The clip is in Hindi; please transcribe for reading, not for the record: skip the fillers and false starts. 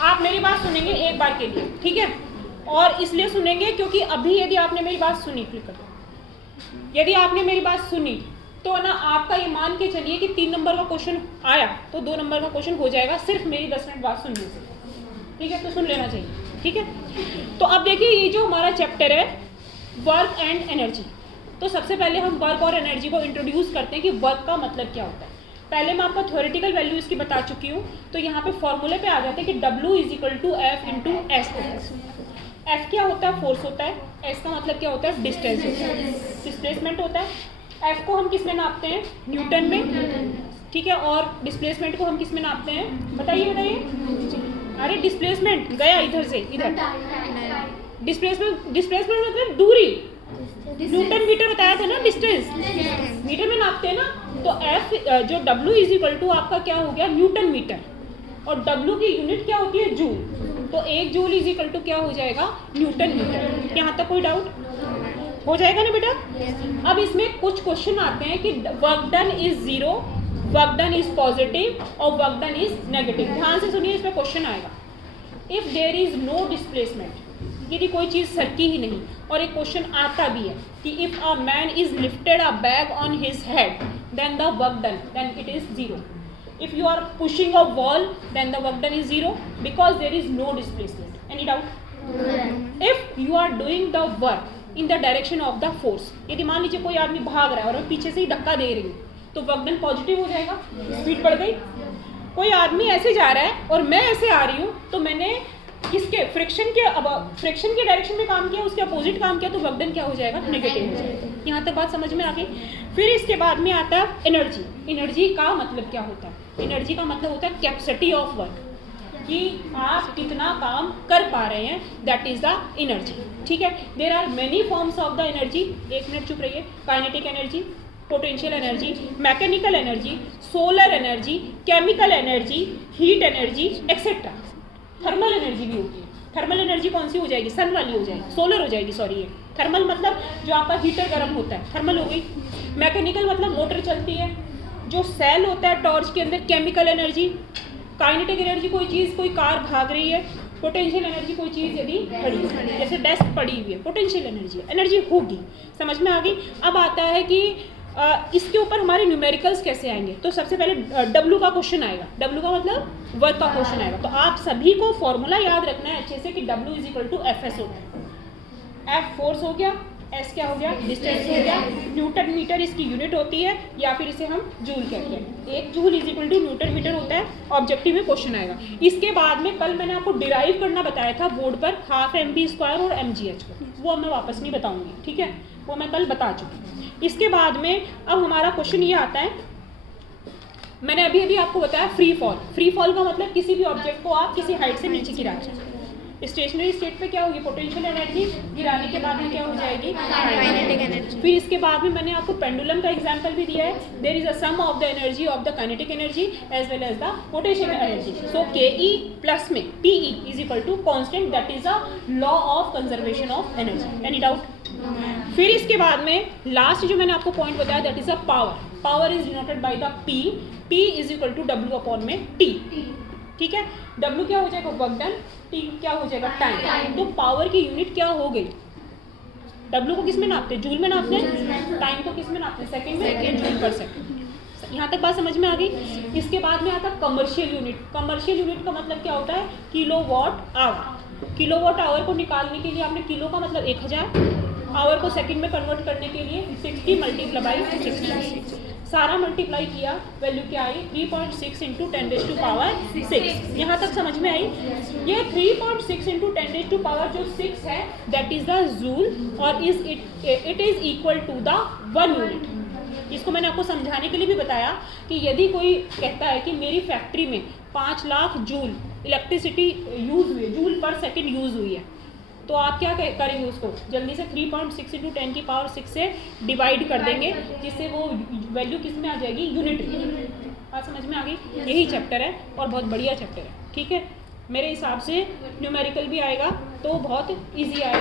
आप मेरी बात सुनेंगे एक बार के लिए, ठीक है, और इसलिए सुनेंगे क्योंकि अभी यदि आपने मेरी बात सुनी, क्लिक कर दो, यदि आपने मेरी बात सुनी तो ना आपका ये मान के चलिए कि 3 नंबर का क्वेश्चन आया तो 2 नंबर का क्वेश्चन हो जाएगा सिर्फ मेरी 10 मिनट बात सुनने से, ठीक है, तो सुन लेना चाहिए, ठीक है। तो अब देखिए ये जो हमारा चैप्टर है वर्क एंड एनर्जी, तो सबसे पहले हम वर्क और एनर्जी को इंट्रोड्यूस करते हैं कि वर्क का मतलब क्या होता है। पहले मैं आपको थ्योरेटिकल वैल्यू इसकी बता चुकी हूँ, तो यहाँ पे फॉर्मूले पे आ जाते हैं कि W = F × S होता है। F क्या होता है? फोर्स होता है। S का मतलब क्या होता है? डिस्टेंस होता है, डिस्प्लेसमेंट होता है। F को हम किस में नापते हैं? न्यूटन में, ठीक है, और डिस्प्लेसमेंट को हम किस में नापते हैं? बताइए बताइए। अरे डिस्प्लेसमेंट गया इधर से इधर, डिस्प्लेसमेंट मतलब दूरी, न्यूटन मीटर बताया था ना, डिस्टेंस मीटर में नापते हैं ना, तो F जो W = आपका क्या हो गया? न्यूटन मीटर, और W की यूनिट क्या होती है? जूल, तो 1 जूल = क्या हो जाएगा? Newton metre. यहाँ तक कोई डाउट हो जाएगा ना बेटा? अब इसमें कुछ क्वेश्चन आते हैं कि work done is 0, work done is positive और वर्क डन इज नेगेटिव। ध्यान से सुनिए, इसमें क्वेश्चन आएगा if there is no displacement, यदि कोई चीज़ सरकी ही नहीं, और एक क्वेश्चन आता भी है कि if a man is lifted a bag on his head then the work done, then it is 0। If you are pushing a wall, then the work done is 0 because there is no displacement. Any doubt? If you are doing the work in the direction of the force, यदि मान लीजिए कोई आदमी भाग रहा है और मैं पीछे से ही धक्का दे रही हूँ, तो वर्क डन पॉजिटिव हो जाएगा, स्पीड बढ़ गई। कोई आदमी ऐसे जा रहा है और मैं ऐसे आ रही हूँ, तो मैंने किसके फ्रिक्शन के डायरेक्शन में काम किया, उसके अपोजिट काम किया, तो वर्क डन क्या हो जाएगा? नेगेटिव हो जाएगा। यहाँ तक बात समझ में आ गई। फिर इसके बाद में आता है एनर्जी। एनर्जी का मतलब क्या होता है? एनर्जी का मतलब होता है कैपेसिटी ऑफ वर्क, कि आप कितना काम कर पा रहे हैं, दैट इज द एनर्जी, ठीक है। There are many forms of the energy. 1 minute चुप रहिए। Kinetic energy, potential energy, mechanical energy, solar energy, chemical energy, heat energy etcetera. Thermal energy भी होती है। थर्मल एनर्जी कौन सी हो जाएगी? सन वाली हो जाएगी, सोलर हो जाएगी, सॉरी। ये थर्मल मतलब जो आपका हीटर गर्म होता है, थर्मल हो गई। मैकेनिकल मतलब मोटर चलती है, जो सेल होता है टॉर्च के अंदर, केमिकल एनर्जी। काइनेटिक एनर्जी कोई चीज़, कोई कार भाग रही है। पोटेंशियल एनर्जी कोई चीज़ यदि खड़ी है, जैसे डेस्क पड़ी हुई है, पोटेंशियल एनर्जी, एनर्जी होगी। समझ में आ गई? अब आता है कि इसके ऊपर हमारे न्यूमेरिकल्स कैसे आएंगे। तो सबसे पहले W का क्वेश्चन आएगा। W का मतलब वर्क का क्वेश्चन आएगा। तो आप सभी को फॉर्मूला याद रखना है अच्छे से कि W = Fs होता है। F फोर्स हो गया, S क्या हो गया? डिस्टेंस हो गया, न्यूटन मीटर इसकी यूनिट होती है, या फिर इसे हम जूल कहते हैं। 1 जूल = न्यूटन मीटर होता है। ऑब्जेक्टिव में क्वेश्चन आएगा। इसके बाद में कल मैंने आपको डिराइव करना बताया था बोर्ड पर, ½ mv² और mgh को, वो मैं वापस नहीं बताऊंगी, ठीक है, वो मैं कल बता चुकी। इसके बाद में अब हमारा क्वेश्चन ये आता है, मैंने अभी आपको बताया फ्री फॉल। फ्री फॉल का मतलब किसी भी ऑब्जेक्ट को आप किसी हाइट से नीचे गिरा दें। स्टेशनरी स्टेट पे क्या होगी? Potential energy. गिराने के बाद में क्या हो जाएगी? Kinetic energy. फिर इसके बाद में मैंने आपको पेंडुलम का एग्जांपल भी दिया है। There is a sum of the energy of the kinetic energy as well as the potential energy. So K plus में PE = constant, that is a law of conservation of energy. Any doubt? फिर इसके बाद में लास्ट जो मैंने आपको पॉइंट बताया, that is a power. Power is denoted by the P = W/T, ठीक है। W क्या हो जाएगा? Work done. T क्या हो जाएगा? टाइम। तो पावर की यूनिट क्या हो गई? W को किस में नापते हैं? जूल में नापते हैं। टाइम को किस में नापते हैं? सेकंड में, जूल पर सेकंड। यहाँ तक बात समझ में आ गई। इसके बाद में आता है कमर्शियल यूनिट। कमर्शियल यूनिट का मतलब क्या होता है? Kilowatt hour. किलोवाट आवर को निकालने के लिए आपने किलो का मतलब 1000, आवर को सेकंड में कन्वर्ट करने के लिए 60 × 60, सारा मल्टीप्लाई किया, वैल्यू क्या आई? 3.6 × 10⁶। यहाँ तक समझ में आई? ये 3.6 × 10⁶ है, दैट इज द जूल, और it is equal to the 1 unit. इसको मैंने आपको समझाने के लिए भी बताया कि यदि कोई कहता है कि मेरी फैक्ट्री में 5 लाख जूल इलेक्ट्रिसिटी यूज हुई, जूल पर सेकेंड यूज हुई है, तो आप क्या करेंगे? उसको जल्दी से 3.6 × 10⁶ से डिवाइड कर देंगे, जिससे वो वैल्यू किस में आ जाएगी? यूनिट में। बात समझ में आ गई? यही चैप्टर है और बहुत बढ़िया चैप्टर है, ठीक है। मेरे हिसाब से न्यूमेरिकल भी आएगा तो बहुत ईजी आएगा।